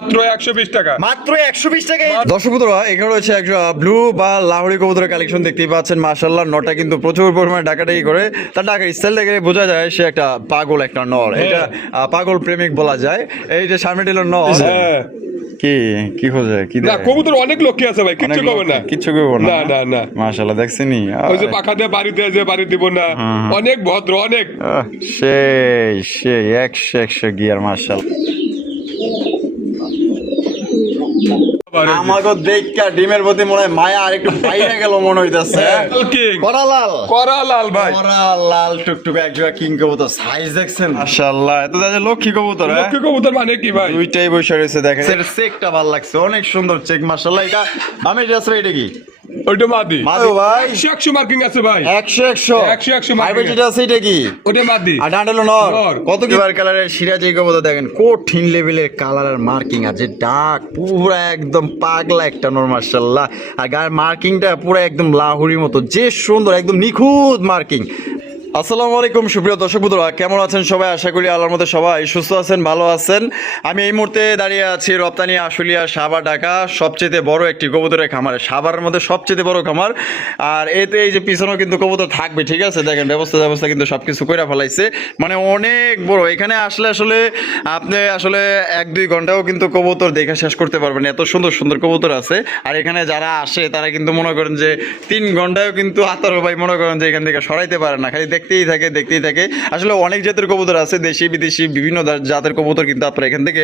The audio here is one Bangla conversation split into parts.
মাত্র 120 টাকা, মাত্র 120 টাকায়। দর্শক বন্ধুরা, এখানে রয়েছে একটা ব্লু বা লাহোরি কবুতরের কালেকশন দেখতেই পাচ্ছেন। মাশাআল্লাহ, নটা কিন্তু প্রচুর পরিমাণে ডাকাডাকি করে। তার ডাকার স্টাইল দেখে বোঝা যায় সে একটা পাগল একটা নর। এটা পাগল প্রেমিক বলা যায়। এই যে সামনে দিল নর। হ্যাঁ কি কি খোঁজে কি না, কবুতর অনেক লক্ষ্মী আছে ভাই, কিচ্ছু করবে না, কিচ্ছু করবো না না না। মাশাআল্লাহ, দেখছেনই ওই যে পাখা দিয়ে বাড়ি দেয় যে বাড়ি দিব না, অনেক ভদ্র অনেক। সেই সেই 100 গিয়ার মাশাআল্লাহ। আমাকে দেখা ডিমের প্রতি মনে হয় মায়া আর একটু বাইরে গেল মনে হইতাছে। করালাল করালাল ভাই, করালাল টুকটুকে একজোড়া কিং কবুতর, সাইজ দেখছেন মাশাআল্লাহ। এত দাদা লক্ষ্মী কবুতর, লক্ষ্মী কবুতর মানে কি ভাই? দুইটাই বসে রয়েছে দেখেন। এর চেকটা ভালো লাগছে, অনেক সুন্দর চেক মাশাআল্লাহ। এটা আমি এটা আছে, এটা কি? ওইটা মাদি ভাই, 100 মার্কিং আছে ভাই, 100 মার্কিং আছে। এটা কি? ওটা মাদি আর ডান্ডেলো নর। কত কি বার কালারের সিরাজি কবুতর দেখেন, কঠিন লেভেলের কালার আর মার্কিং আছে। ডাক পুরো একদম পাগলা একটা নর মাশাআল্লাহ। আর গায়ের মার্কিংটা পুরো একদম লাহুরির মতো, যে সুন্দর একদম নিখুঁত মার্কিং। আসসালামু আলাইকুম সুপ্রিয় দর্শক বন্ধুরা, কেমন আছেন সবাই? আশা করি আল্লাহর মধ্যে সবাই সুস্থ আছেন, ভালো আছেন। আমি এই মুহূর্তে দাঁড়িয়ে আছি রপ্তানি আশুলিয়া সাভার ঢাকা সবচেয়ে বড় একটি কবুতরের খামার, সাভারের মধ্যে সবচেয়ে বড় খামার। আর এতে এই যে পিছনেও কিন্তু কবুতর থাকবে, ঠিক আছে? দেখেন ব্যবস্থা কিন্তু সবকিছু কইরা ফেলাইছে, মানে অনেক বড়। এখানে আসলে আপনি আসলে 1-2 ঘন্টাও কিন্তু কবুতর দেখে শেষ করতে পারবেন, এত সুন্দর সুন্দর কবুতর আছে। আর এখানে যারা আসে তারা কিন্তু মনে করেন যে 3 ঘন্টায়ও কিন্তু আতারো ভাই মনে করেন যে এখান থেকে সরাইতে পারে না, খালি দেখতেই থাকে। আসলে অনেক জাতের কবুতর আছে, দেশি বিদেশি বিভিন্ন জাতের কবুতর কিন্তু আপনারা এখান থেকে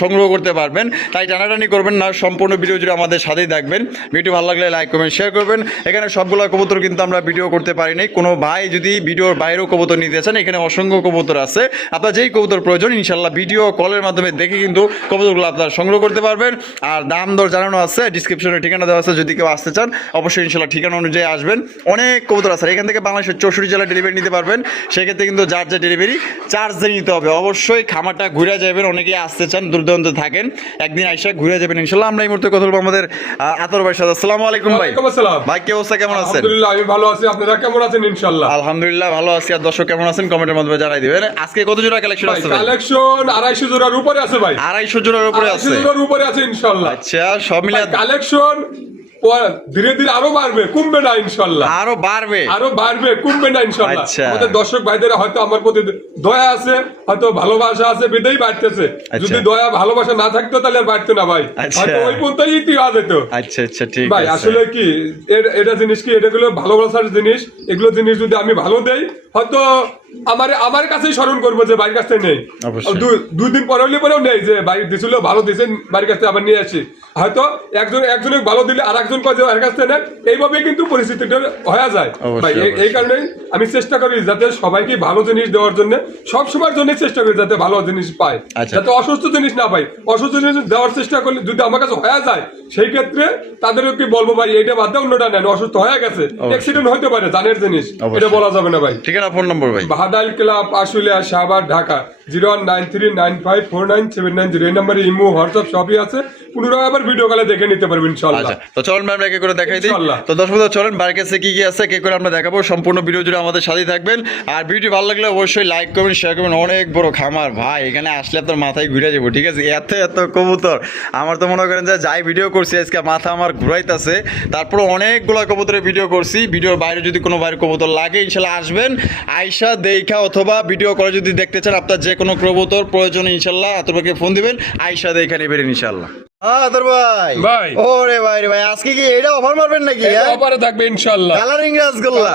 সংগ্রহ করতে পারবেন। তাই টানাটানি করবেন না, সম্পূর্ণ ভিডিও জুড়ে আমাদের সাথেই থাকবেন। ভিডিও ভালো লাগলে লাইক কমেন্ট শেয়ার করবেন। এখানে সবগুলো কবুতর কিন্তু আমরা ভিডিও করতে পারি নাই। কোনো ভাই যদি ভিডিওর বাইরেও কবুতর নিতে চান, এখানে অসংখ্য কবুতর আছে। আপনার যেই কবুতর প্রয়োজন ইনশাল্লাহ ভিডিও কলের মাধ্যমে দেখে কিন্তু কবুতরগুলো আপনারা সংগ্রহ করতে পারবেন। আর দাম দর জানানো আছে, ডিসক্রিপশনে ঠিকানা দেওয়া আছে। যদি কেউ আসতে চান অবশ্যই ইনশাল্লাহ ঠিকানা অনুযায়ী আসবেন। অনেক কবুতর আছে এখান থেকে, বাংলাদেশের 64 জেলা ডেলিভারি নিতে পারবেন। সেক্ষেত্রে কিন্তু যার যা ডেলিভারি চার্জ দিয়ে নিতে হবে। অবশ্যই খামারটা ঘুরে যাবেন, অনেকেই আসতে চান, দূর দূরান্ত থাকেন, একদিন আইসা ঘুরে যাবেন ইনশাল্লাহ। আমরা এই মুহূর্তে কথা বলবো আমাদের আতর ভাইয়ের সাথে। আসসালামু আলাইকুম ভাই। ভাই কি অবস্থা, কেমন আছেন? আলহামদুলিল্লাহ আমি ভালো আছি, আপনারা কেমন আছেন? ইনশাআল্লাহ আলহামদুলিল্লাহ ভালো আছি। আর দর্শক কেমন আছেন কমেন্টের মাধ্যমে জানাই দিবেন। আজকে কত জোড়া কালেকশন আছে ভাই? কালেকশন 250 জোড়ার উপরে আছে ভাই, 250 জোড়ার উপরে আছে, 250 জোড়ার উপরে আছে ইনশাআল্লাহ। আচ্ছা, সব মিলে কালেকশন ধীরে ধীরে আরো বাড়বে, কমবে না ইনশাআল্লাহ, আরো বাড়বে কমবে না ইনশাআল্লাহ। আমাদের দর্শক ভাইদের হয়তো আমার প্রতি দয়া আছে, হয়তো ভালোবাসা আছে, বিদেই বাড়তেছে। যদি দয়া ভালোবাসা না থাকতো তাহলে আর বাড়তো না ভাই, হয়তো ওই পর্যন্তই ইতিহাস যেত। আচ্ছা ঠিক ভাই আসলে কি এটা জিনিস কি, এটাগুলো ভালোবাসার জিনিস। এগুলো জিনিস যদি আমি ভালো দেই, হয়তো আমার কাছেই স্মরণ করবো যে বাড়ির কাছে নেই, 2 দিন পরে হলে পরেও নেই যে বাড়ি দিছিল ভালো দিয়েছেন, বাড়ির কাছে আবার নিয়ে আসি। হয়তো একজনে ভালো দিলে আর একজন কাছে বাড়ির কাছে নেন, এইভাবে কিন্তু পরিস্থিতিটা হয়ে যায় ভাই। এই কারণে আমি চেষ্টা করি যাতে সবাইকে ভালো জিনিস দেওয়ার জন্য, সবসময়ের জন্য চেষ্টা করি যাতে ভালো জিনিস পায়, যাতে অসুস্থ জিনিস না পাই। অসুস্থ জিনিস দেওয়ার চেষ্টা করলে যদি আমার কাছে হয়ে যায়, সেই ক্ষেত্রে তাদেরকে বলবো ভাই এইটা বাদ দিয়ে অন্যটা নেন, অসুস্থ হয়ে গেছে, অ্যাক্সিডেন্ট হইতে পারে, জানের জিনিস, এটা বলা যাবে না ভাই। ঠিকানা ফোন নম্বর ভাই? বাহাদাল ক্লাব আশুলিয়া সাভার ঢাকা 0193954979 এই নম্বরে ইমো হোয়াটসঅ্যাপ সবই আছে। পুনরায় আবার ভিডিও কলে দেখে নিতে পারবেন ইনশাআল্লাহ। তো চলুন আমরা একে করে দেখাই দিই। তো দর্শক চলেন বাড়ির কাছে কি আছে কে করে আমরা দেখাবো। সম্পূর্ণ ভিডিও জুড়ে আমাদের সাথেই থাকবেন। আর ভিডিও ভালো লাগলে অবশ্যই লাইক করবেন, শেয়ার করবেন। অনেক বড় খামার ভাই, এখানে আসলে আপনার মাথায় ঘুরে যাবো, ঠিক আছে? এত কবুতর আমার তো মনে করেন যে যাই ভিডিও করছি আজকে মাথা আমার ঘুরাইতেছে। তারপরে অনেকগুলো কবুতরের ভিডিও করছি। ভিডিওর বাইরে যদি কোনো বাইরে কবুতর লাগে ইনশাল্লাহ আসবেন, আইসা দেখা অথবা ভিডিও করে যদি দেখতে চান আপনার যে কোনো কবুতর প্রয়োজন ইনশাল্লাহ আপনাকে ফোন দিবেন, আইসা দেখা নেবেন ইনশাল্লাহ। আজকে কি এটা অফার মারবেন নাকি? অফারে থাকবে ইনশাআল্লাহ। কালারিং রাসগোল্লা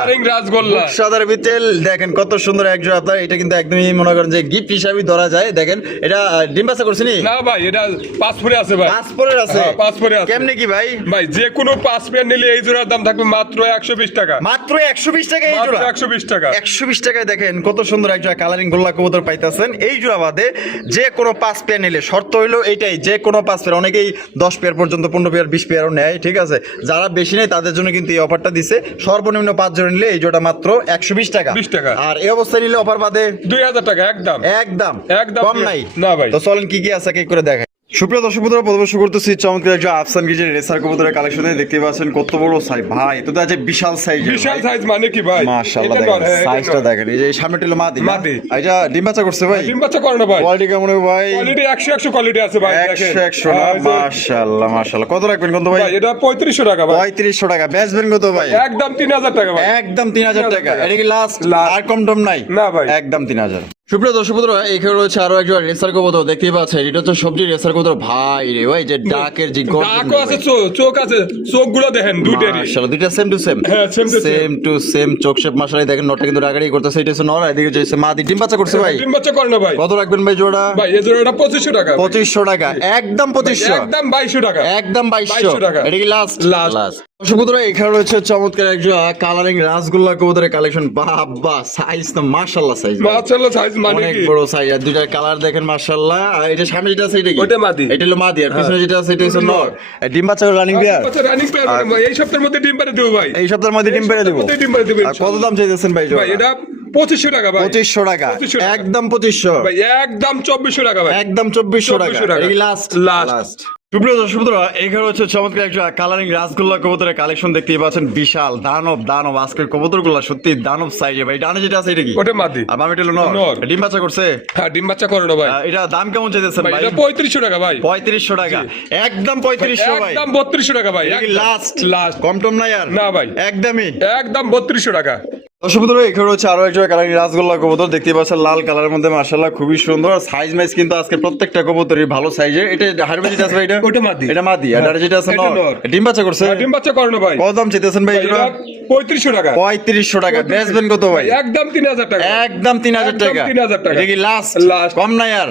সাদার ভিতর দেখেন কত সুন্দর এক জোড়া। আপনার এটা কিন্তু একদমই মনে করেন যে গিফট হিসাবে ধরা যায়। দেখেন এটা ডিম বাচ্চা করছেন না ভাই? এটা 5 পরে আছে ভাই, 5 পরে আছে, 5 পরে আছে। কেমনে কি ভাই? ভাই যে কোনো 5 পেয়ার নিলে এই জোড়ার দাম থাকবে মাত্র 120 টাকা, মাত্র 120 টাকা এই জোড়া, 120 টাকা। 120 টাকায় দেখেন কত সুন্দর এক জোড়া কালারিং গোল্লা কবুতর পাইতেছেন। এই জোড়া বাদে যে কোনো 5 পেয়ার নিলে, শর্ত হইলো এইটাই, যে কোনো 5 পেয়ার, অনেকেই 10 পেয়ার পর্যন্ত 15 পেয়ার 20 পেয়ারও নেয়, ঠিক আছে? যারা বেশি নেয় তাদের জন্য কিন্তু এই অফারটা দিছে। সর্বনিম্ন 5 জন নিলে এই জোড়া মাত্র 120 টাকা। আর এই অবস্থায় নিলে অফার বাদে 2000 টাকা একদম একদম কম নাই না ভাই। তো চলেন কি আছে কে করে দেখাই। সুপ্রিয় দর্শক বন্ধুরা, প্রথমে শুরু করতেছি চমৎকার একটা আফসান গিজের রেসার কবুতরের কালেকশনে। দেখতে পাচ্ছেন কত বড় সাইজ ভাই, তো আছে বিশাল সাইজ। বিশাল সাইজ মানে কি ভাই? মাশাআল্লাহ, এটা দেখেন নর, হ্যাঁ, সাইজটা এটা নর। দেখেন। এই যে সামনে টিলো মাদি না? মাদি। এটা ডিম বাচ্চা করছে ভাই? ডিম বাচ্চা করে না ভাই। কোয়ালিটি কেমন হবে ভাই? কোয়ালিটি 100 কোয়ালিটি আছে ভাই, দেখেন 100 না? মাশাআল্লাহ মাশাআল্লাহ। কত রাখবেন কত ভাই? ভাই এটা 3500 টাকা ভাই। 3500 টাকা। বেচবেন কত ভাই? একদম 3000 টাকা ভাই। একদম 3000 টাকা। এটা কি লাস্ট? আর কম টম নাই? না ভাই। একদম 3000। সুপ্রিয় দর্শক বন্ধুরা, এখানে রয়েছে আরো একজন রেসার কবুতর দেখতেই পাচ্ছেন। এটা হচ্ছে সবজি রেসার কবুতর ভাই রে ভাই, যে ডাকের যে ডাকও আছে, চোখ আছে, চোখগুলো দেখেন দুইটারই। মাশাআল্লাহ, দুইটা সেম টু সেম। হ্যাঁ, same to same। Same to same চোখ শেপ। মাশাআল্লাহ দেখেন, নটটা কিন্তু ডাকারি করতেছে। এটা হচ্ছে নর, এদিকে হচ্ছে মাদি। ডিম বাচ্চা করছে ভাই? ডিম বাচ্চা করে না ভাই। কত রাখবেন ভাই জোড়া? ভাই এই জোড়াটা 2500 টাকা। 2500 টাকা। একদম 2500। একদম 2200 টাকা। একদম 2200 2200 টাকা। এটা কি লাস্ট? Last। দর্শক বন্ধুরা, এখানে রয়েছে চমৎকার একজন কালারিং রাসগোল্লা কবুতরের কালেকশন। বাবা সাইজ তো মাশাআল্লাহ সাইজ। মাশাআল্লাহ সাইজ মানে অনেক কি? বড় সাইজ। আর দুইটা কালার দেখেন মাশাআল্লাহ। আর এটা সামনে যেটা আছে এটা কি? ওটা মাদি। এটা হলো মাদি। আর পিছনে যেটা আছে এটা হচ্ছে ওটা নর। নর। ডিম বাচ্চা রানিং পেয়ার। আচ্ছা, রানিং পেয়ার ভাই। এই সপ্তাহের মধ্যে ডিম পারে দেব ভাই। এই সপ্তাহের মধ্যে ডিম পেড়ে দেবো। সপ্তাহের মধ্যে ডিম পারে দেব। আর কত দাম চাইতেছেন ভাই ভাই এটা 2500 টাকা ভাই। 2500 টাকা। 2500 টাকা। একদম 2500। ভাই একদম 2400 টাকা ভাই। একদম 2400 টাকা। 2400 টাকা। এই লাস্ট। Last। সুপ্রিয় দর্শক বন্ধুরা, এখানে হচ্ছে চমৎকার একটা কালারিং রাসগোল্লা কবুতরের কালেকশন দেখতেই পাচ্ছেন। বিশাল দানব আজকের কবুতরগুলো সত্যি দানব সাইজে ভাই। ডানে যেটা আছে এটা কি? ওটা মাদি। আর বামে এটা হলো নর। নর। ডিম বাচ্চা করছে? হ্যাঁ, ডিম বাচ্চা করে না ভাই। এটা দাম কেমন চাইতেছেন ভাই ভাই? এটা 3500 টাকা ভাই। 3500 টাকা। একদম 3500 ভাই। একদম 3200 টাকা ভাই। লাস্ট। লাস্ট। কম টম নাই আর? না ভাই। একদমই। একদম 3200 টাকা। দর্শক বন্ধুরা, এখানে হচ্ছে আরো একটা কালারিং রাসগোল্লা কবুতর দেখতে পাচ্ছেন, লাল কালারের মধ্যে মাশাআল্লাহ খুবই সুন্দর। সাইজ মাইজ কিন্তু আজকে প্রত্যেকটা কবুতরই ভালো সাইজের। এটা হারবে যেটা আছে ভাই এটা? ওটা মাদি। এটা মাদি। আর এটা যেটা আছে এটা নর। নর। ডিম বাচ্চা করছে? হ্যাঁ, ডিম বাচ্চা করে না ভাই। কত দাম চাইতেছেন ভাই এটা? 3500 টাকা। 3500 টাকা। বেচবেন কত ভাই? একদম 3000 টাকা। একদম 3000 টাকা। একদম 3000 টাকা। এটা কি লাস্ট? Last। কম নাই আর?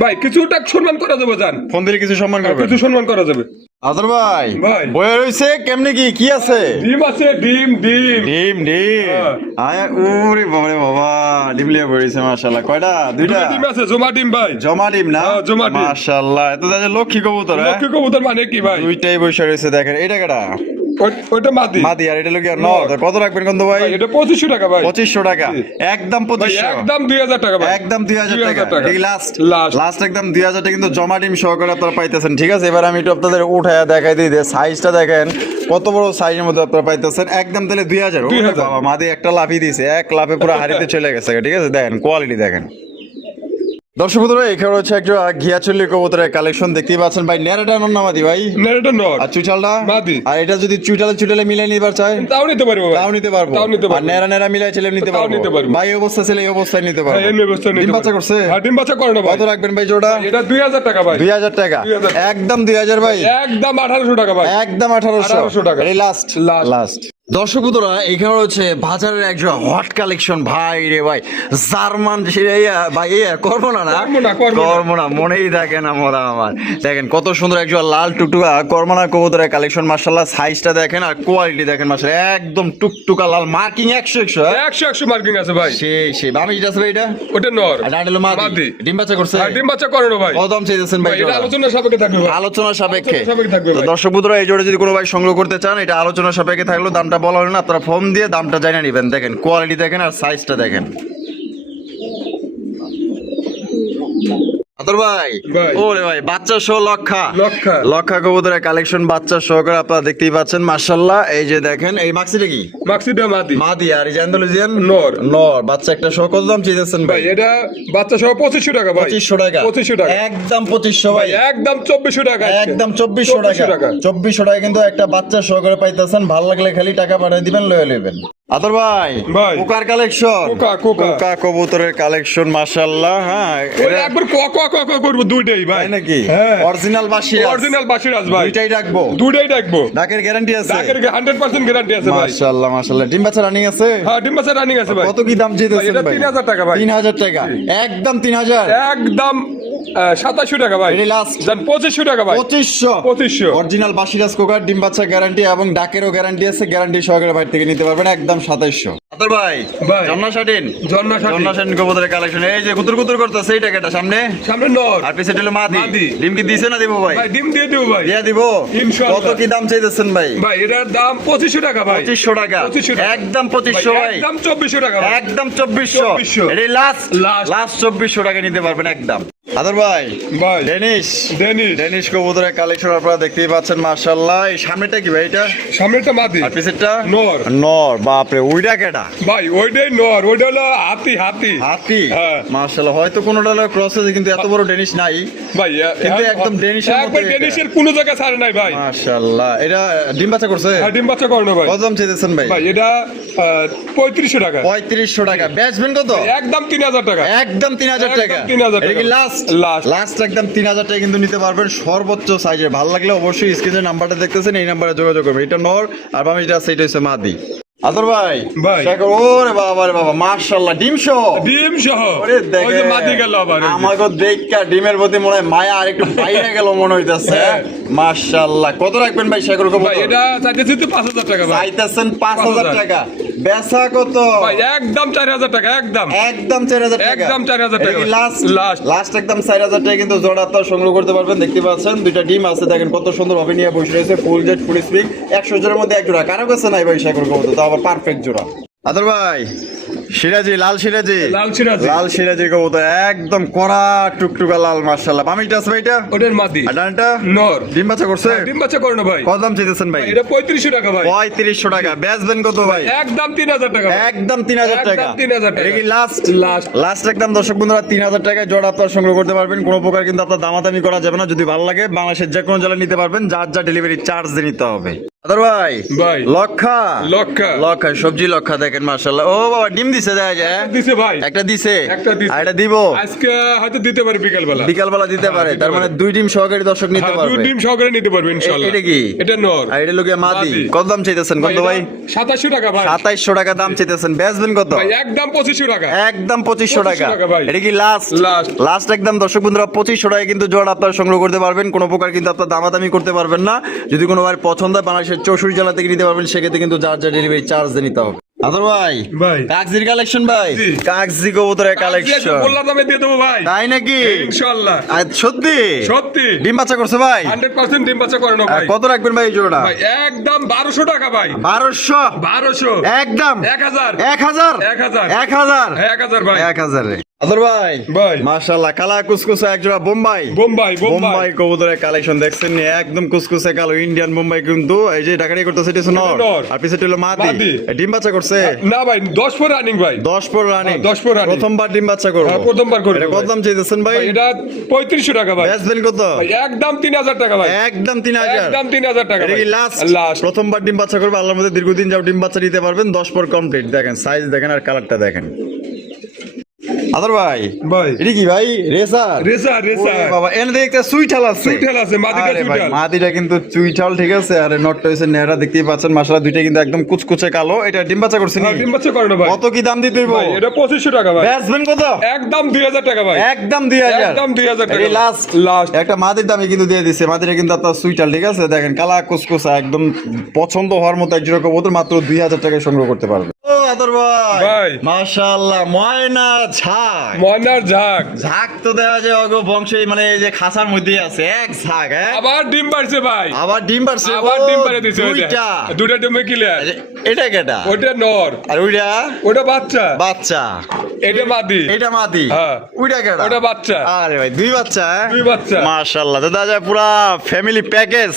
ভাই কিছুটা সম্মান করা যাবে জান। ফোন দিলে কিছু সম্মান করবেন? কিছু সম্মান করা যাবে। আদর ভাই ভাই। বয়ে রইছে কেমনে কি আছে? ডিম আছে, ডিম। ডিম হ্যাঁ। আয় ওরে বাবারে বাবা, ডিম লিয়ে বইছে মাশাআল্লাহ। কয়টা? দুইটা ডিম আছে, জমা ডিম ভাই। জমা ডিম না? হ্যাঁ, জমা ডিম। মাশাআল্লাহ, এত দাদা লক্ষ্মী কবুতর। হ্যাঁ, লক্ষ্মী কবুতর মানে কি ভাই? দুইটাই বসে রয়েছে দেখেন। এটা কেডা? ওটা মাদি। মাদি। আর এটা লোক নর। কত রাখবেন কত ভাই? ভাই এটা 2500 টাকা ভাই। 2500 টাকা। একদম ভাই 2500। একদম 2000 টাকা ভাই। একদম 2000 টাকা। 2000 টাকা। ঠিক লাস্ট। Last। লাস্ট একদম 2000 টাকা কিন্তু জমা ডিম সহকারে আপনারা পাইতেছেন। ঠিক আছে, এবার আমি একটু আপনাদের উঠায়া দেখাই দিই যে সাইজটা দেখেন কত বড় সাইজের মধ্যে আপনারা পাইতেছেন। একদম তাহলে 2000। 2000। বাবা, মাদি একটা লাফই দিয়েছে, এক লাফে পুরো হাড়িতে চলে গেছে। ঠিক আছে, দেখেন কোয়ালিটি দেখেন। দর্শক বন্ধুরা, এখানে হচ্ছে একটা ঘিয়াচল্লি কবুতরের কালেকশন দেখতেই পাচ্ছেন ভাই। নেড়াটা নর না মাদি ভাই? না এটা নর। আর চুইটালটা? মাদি। আর এটা যদি চুইটালে মিলাই নিবার চাই তাও নিতে পারবো ভাই। তাও নিতে পারবো। তাও নিতে আর পারবো। নেড়া মিলাই ছেলে নিতে তাও পারবো। নিতে পারবো। ভাই এই অবস্থা ছেলে এই অবস্থায় নিতে পারবো। হ্যাঁ, এমনি অবস্থা নিতে ডিম পারবো। বাচ্চা করছে? হ্যাঁ, ডিম বাচ্চা করে না ভাই। কত রাখবেন ভাই জোড়া? এটা 2000 টাকা ভাই। 2000 টাকা। 2000 একদম 2000 ভাই। একদম 1800 টাকা ভাই। একদম 1800 টাকা। এই লাস্ট। Last। দর্শক বন্ধুরা, এখানে হচ্ছে বাজারের একজন হট কালেকশন ভাই রে ভাই। জার্মান ভাই করবো না করবো না মনেই থাকে না মোরা আমার। দেখেন কত সুন্দর একজন লাল টুকটুকা কর্মনা কবুতরের কালেকশন। মাশাআল্লাহ সাইজটা দেখেন আর কোয়ালিটি দেখেন মাশাআল্লাহ, একদম টুকটুকা লাল। মার্কিং 100 100 মার্কিং আছে ভাই। সেই আমি যেটা আছে ভাই এটা? ওটা নর। আর এটা হলো মাদি। ডিম বাচ্চা করছে? হ্যাঁ, ডিম বাচ্চা করে না ভাই। কত দাম চাইতেছেন ভাই? ভাই এটা আলোচনা সাপেক্ষে থাকবে ভাই। আলোচনা সাপেক্ষে। আলোচনা সাপেক্ষে থাকবে তো ভাই। দর্শক বন্ধুরা, এই জোড়া যদি কোনো ভাই সংগ্রহ করতে চান, এটা আলোচনা সাপেক্ষে থাকলো। দামটা বলা হলো না, আপনারা ফোন দিয়ে দামটা জানিয়ে নেবেন। দেখেন কোয়ালিটি দেখেন আর সাইজটা দেখেন। আদর ভাই ভাই। ওরে ভাই, বাচ্চা সহ লক্ষা লক্ষা কবুতরের কালেকশন বাচ্চা সহকারে আপনারা দেখতেই পাচ্ছেন মাশাআল্লাহ। এই যে দেখেন, এই মাক্সিটা কি? মাক্সিটা মাদি। মাদি। আর এই যে আন্দালুজিয়ান নর। বাচ্চা একটা সহ কত দাম চাইতেছেন ভাই ভাই? এটা বাচ্চা সহ 2500 টাকা ভাই। 2500 টাকা। 2500 টাকা। একদম 2500 ভাই। একদম 2400 টাকা। একদম 2400 টাকা। 2400 টাকা কিন্তু একটা বাচ্চা সহকারে পাইতেছেন। ভালো লাগলে খালি টাকা পাঠিয়ে দিবেন, লয়ে লইবেন। আদর ভাই কোকার কালেকশন। কোকা কবুতরের কালেকশন মাশাআল্লাহ। হ্যাঁ, ওই একবার ক করব দুইটাই ভাই। তাই নাকি? হ্যাঁ। অরিজিনাল বাসিরাজ। অরিজিনাল বাসিরাজ ভাই। দুইটাই রাখবো? দুইটাই রাখবো। ডাকের গ্যারান্টি আছে? ডাকের 100% গ্যারান্টি আছে ভাই। মাশাআল্লাহ। ডিম বাচ্চা রানিং আছে? হ্যাঁ, ডিম বাচ্চা রানিং আছে ভাই। কত কি দাম চাইতেছেন এটা ভাই? 3000 টাকা ভাই। 3000 টাকা। একদম 3000। একদম 2700 টাকা ভাই। এটাই লাস্ট। জান 2500 টাকা ভাই। 2500। অরিজিনাল বাসিরাজ কোকার ডিম বাচ্চা গ্যারান্টি এবং ডাকেরও গ্যারান্টি আছে। গ্যারান্টি সহকারে বাইরে থেকে নিতে পারবেন একদম 2700। আদর ভাই জন্না শাটিন কবুতরের কালেকশন। এই যে কুতুর করতেছে এই টাকাটা সামনে নর। আর পিছে হলো মাদি। ডিম কি দিছে না দিব ভাই? ভাই ডিম দিয়ে দেব ভাই। দিয়ে দিব ইনশাআল্লাহ। কত কি দাম চাইতেছেন ভাই? ভাই এটার দাম 2500 টাকা ভাই। 2500 টাকা। 2500 টাকা। একদম 2500 ভাই। একদম 2400 টাকা ভাই। একদম 2400। এটাই লাস্ট 2400 টাকা নিতে পারবেন একদম। আদর ভাই ভাই ডেনিশ ডেনিশ ডেনিশ কবুতরের কালেকশন আপনারা দেখতেই পাচ্ছেন মাশাআল্লাহ। এই সামনেটা কি ভাই এটা? সামনেটা মাদি আর পিছেরটা নর। নর। বাপরে ওইটা কেডা? ভাই ওইটাই নর, ওইটা হলো হাতি হাতি হাতি। হ্যাঁ। মাশাআল্লাহ, হয়তো কোনোটা হলো ক্রস আছে কিন্তু এত বড় ডেনিশ নাই ভাই কিন্তু একদম ডেনিশের মতো একবার এটা। ডেনিশের কোনো জায়গা ছাড়ে নাই ভাই। মাশাআল্লাহ। এটা ডিম বাচ্চা করছে? হ্যাঁ, ডিম বাচ্চা করানো ভাই। কত দাম চাইতেছেন ভাই? ভাই এটা 3500 টাকা। 3500 টাকা। বেচবেন কত? একদম 3000 টাকা। একদম 3000 টাকা। একদম 3000 এটা কি টাকা। লাস্ট? লাস্ট। লাস্ট একদম 3000 টাকা কিন্তু নিতে পারবেন সর্বোচ্চ সাইজের। ভালো লাগলে অবশ্যই স্ক্রিনে নাম্বারটা দেখতেছেন, এই নাম্বারে যোগাযোগ করবেন। এটা নর আর বামে যেটা আছে এটা হচ্ছে মাদি। আদর ভাই ভাই। ওরে বাবা রে বাবা মাশাআল্লাহ, ডিম সহ। ডিম সহ। ওরে ওই যে দেখেন মাদি গেল আবার। ওই যে। আমাকে দেখা ডিমের প্রতি মনে হয় মায়া আর একটু বাইরে গেল মনে হইতাছে। হ্যাঁ। মাশাআল্লাহ। কত রাখবেন ভাই শেখর ভাই কবুতর? এটা চাইতেছি তো 5000 টাকা ভাই। চাইতেছেন 5000 টাকা। বেচা কত? ভাই একদম 4000 টাকা একদম। একদম 4000 টাকা। একদম 4000 টাকা। Last last. লাস্ট একদম 4000 টাকা কিন্তু জোড়া আপনারা সংগ্রহ করতে পারবেন। দেখতে পাচ্ছেন দুইটা ডিম আছে, দেখেন কত সুন্দর ভাবে নিয়ে বসে রয়েছে। ফুল জেড ফুল স্পিক 100 জোড়ার মধ্যে এক জোড়া। কারো কাছে নাই ভাই শেখর কবুতর, তাও আবার পারফেক্ট জোড়া। আদর ভাই সিরাজি, লাল সিরাজি। লাল সিরাজি। লাল সিরাজি কবুতর একদম কড়া টুকটুকা লাল মাশাআল্লাহ। বামিটা আছে ভাই এটা? ওটার মাদি। আর ডানটা নর। ডিম বাচ্চা করছে? ডিম বাচ্চা করানো ভাই। কত দাম চাইতেছেন ভাই? এটা 3500 টাকা ভাই। 3500 টাকা। বেচবেন কত ভাই? একদম 3000 টাকা ভাই। একদম 3000 টাকা। একদম 3000 টাকা। এটা কি লাস্ট? লাস্ট। লাস্ট একদম দর্শক বন্ধুরা 3000 টাকায় জোড়া আপনারা সংগ্রহ করতে পারবেন। কোনো প্রকার কিন্তু আপনার দামাদামি করা যাবে না। যদি ভালো লাগে বাংলাদেশের যে কোনো জেলায় নিতে পারবেন, যার যা ডেলিভারি চার্জ দিয়ে নিতে হবে। আদর ভাই ভাই। লক্ষা লক্ষা। লক্ষা সবজি লক্ষা দেখেন মাশাআল্লাহ। ও বাবা ডিম দিছে দেখা যায়। দিছে ভাই। একটা দিছে। একটা দিছে। আর এটা দিব আজকে হয়তো দিতে পারে বিকাল বেলা। বিকালবেলা দিতে পারে। দিতে তার মানে পারে। 2 ডিম সহকারী দর্শক নিতে হ্যাঁ, পারবে। দুই ডিম সহকারে নিতে পারবে ইনশাআল্লাহ। এটা কি? এটা নর। আর এটা লোকে মাদি। মাদি। কত দাম চাইতেছেন কত ভাই? 2700 টাকা ভাই। 2700 টাকা দাম চাইতেছেন। বেচবেন কত? ভাই একদম 2500 টাকা। একদম 2500 টাকা। 2500 টাকা ভাই। এটা কি লাস্ট? লাস্ট। লাস্ট একদম দর্শক বন্ধুরা 2500 টাকা কিন্তু জোড়া আপনারা সংগ্রহ করতে পারবেন। কোনো প্রকার কিন্তু আপনার দামাদামি করতে পারবেন না। যদি কোনো ভাই পছন্দ হয় বাংলাদেশের 64 জেলা থেকে নিতে পারবেন, সেক্ষেত্রে কিন্তু যার যা ডেলিভারি চার্জ দিয়ে নিতে হবে। আদর ভাই ভাই। কাকজির কালেকশন ভাই। জি। কাকজি কবুতরের কালেকশন বললাম দামে দিয়ে দেবো ভাই। তাই নাকি? ইনশাআল্লাহ। আর সত্যি সত্যি। ডিম বাচ্চা করছে ভাই? 100% ডিম বাচ্চা করানো আর ভাই। কত রাখবেন ভাই এই জোড়া? ভাই একদম 1200 টাকা ভাই। 1200 1200 একদম 1000 1000 1000 1000 1000 ভাই। 1000 আদর ভাই ভাই। মাশাআল্লাহ কালা কুসকুসে এক জোড়া বোম্বাই বোম্বাই বোম্বাই কবুতরের কালেকশন দেখছেন নি? একদম কুসকুসে কালো ইন্ডিয়ান বোম্বাই কিন্তু এই যে ঢাকারি করতেছে এটা নর নর। আর পিছে হলো মাদি। মাদি। ডিম বাচ্চা করছে? না ভাই 10 পর রানিং ভাই। 10 পর রানিং। 10 পর running। প্রথমবার ডিম বাচ্চা করব। হ্যাঁ, প্রথমবার করবো এটা কত ভাই। দাম চাইতেছেন ভাই? ভাই এটা 3500 টাকা ভাই। বেচবেন কত? ভাই একদম 3000 টাকা ভাই। একদম 3000। একদম 3000 টাকা এটা কি ভাই। লাস্ট? লাস্ট। প্রথমবার ডিম বাচ্চা করবে, আল্লাহর মধ্যে দীর্ঘদিন যাও ডিম বাচ্চা নিতে পারবেন। 10 পর কমপ্লিট। দেখেন সাইজ দেখেন আর কালারটা দেখেন। আদর ভাই ভাই। এটা কি ভাই? Racer racer racer. বাবা এনে দেখতে সুইঠাল আছে। সুইঠাল আছে, মাদিটা আরে ভাই, সুইঠাল। মাদিটা কিন্তু চুইঠাল ঠিক আছে। আরে নটটা হইছে নেড়া, দেখতেই পাচ্ছেন মাশাআল্লাহ দুইটা কিন্তু একদম কুচকুচে কালো। এটা ডিম বাচ্চা করছে নি? হ্যাঁ, ডিম বাচ্চা করানো ভাই। কত কি দাম দিতে হইব? ভাই এটা 2500 টাকা ভাই। বেচবেন কত? একদম 2000 টাকা ভাই। একদম 2000। একদম 2000 টাকা। এই লাস্ট লাস্ট। একটা মাদির দামে কিন্তু দিয়ে দিছে। মাদিরা কিন্তু আপনার সুইটাল ঠিক আছে। দেখেন কালা কুচকুচা একদম পছন্দ হওয়ার মতো এক জোড়া কবুতর মাত্র 2000 টাকায় সংগ্রহ করতে পারবে। ও আদর ভাই ভাই। মাশাআল্লাহ ময়না ঝাক। ময়নার ঝাক। ঝাক তো দেখা যায় অগো বংশে মানে এই যে খাসার মধ্যে আছে এক ঝাক। হ্যাঁ আবার ডিম পারছে ভাই। আবার ডিম পারছে। আবার ও, ডিম পারে দিছে ওই যে। দুইটা। দুইটা ডিমে ক্লিয়ার। এটা কেটা? ওটা নর। আর ওইটা ওটা বাচ্চা। বাচ্চা। এটা মাদি। এটা মাদি। হ্যাঁ। ওইটা কেটা? ওটা বাচ্চা। আরে ভাই দুই বাচ্চা। হ্যাঁ? দুই বাচ্চা। মাশাআল্লাহ তো দেখা যায় পুরা ফ্যামিলি প্যাকেজ।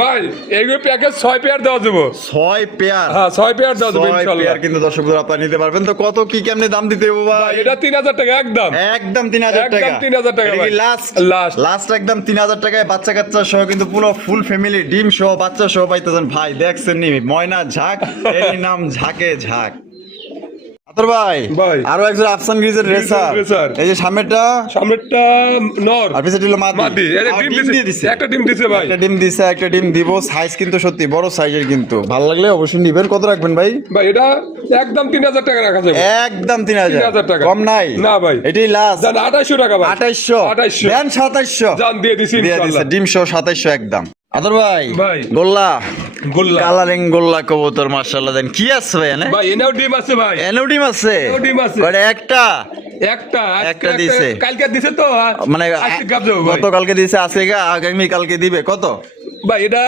ভাই এইগুলো প্যাকেজ 6 পেয়ার দেওয়া যাবো। 6 পেয়ার। হ্যাঁ 6 পেয়ার দেওয়া যাবে 6 ইনশাআল্লাহ। পেয়ার কিন্তু দর্শকদের আপনারা নিতে পারবেন। তো কত কি কেমনে দাম দিতে হবে ভাই? ভাই এটা 3000 টাকা একদম। একদম 3000 টাকা। একদম 3000 টাকা এটা কি ভাই। লাস্ট? লাস্ট। লাস্ট একদম 3000 টাকায় বাচ্চা কাচ্চা সহ কিন্তু পুরো ফুল ফ্যামিলি ডিম সহ বাচ্চা সহ পাইতেছেন ভাই। দেখছেন নি ময়না ঝাক, এর নাম ঝাকে ঝাক। আতর ভাই ভাই। আরো একজন আফসান গ্রিজের রেসার। রেসার। এই যে সামনেটা সামনেরটা নর। আর পিছে দিল মাদি। মাদি। এটা আর ডিম দিয়ে দিছে। একটা ডিম দিছে ভাই। একটা ডিম দিছে, একটা ডিম দিব। সাইজ কিন্তু সত্যি বড় সাইজের কিন্তু। ভালো লাগলে অবশ্যই নিবেন। কত রাখবেন ভাই? ভাই এটা একদম 3000 টাকা রাখা যাবে। একদম 3000 3000 টাকা। কম নাই না ভাই। এটাই লাস্ট। জান 2800 টাকা ভাই। 2800 দেন 2700 জান দিয়ে দিছি দিয়ে দিছে ইনশাআল্লাহ। ডিম সহ 2700 একদম। আদর ভাই ভাই। গোল্লা গোল্লা। কালারিং গোল্লা কবুতর মাশাআল্লাহ। দেন কি আছে ভাই এনে? ভাই এনেও ডিম আছে ভাই। এনো ডিম আছে? এনেও ডিম আছে। কয়টা? একটা একটা দিছে। কালকে দিছে তো মানে আজকে গাব যাবো ভাই। গতকালকে দিছে, আজকে আগামী কালকে দিবে। কত ভাই এটা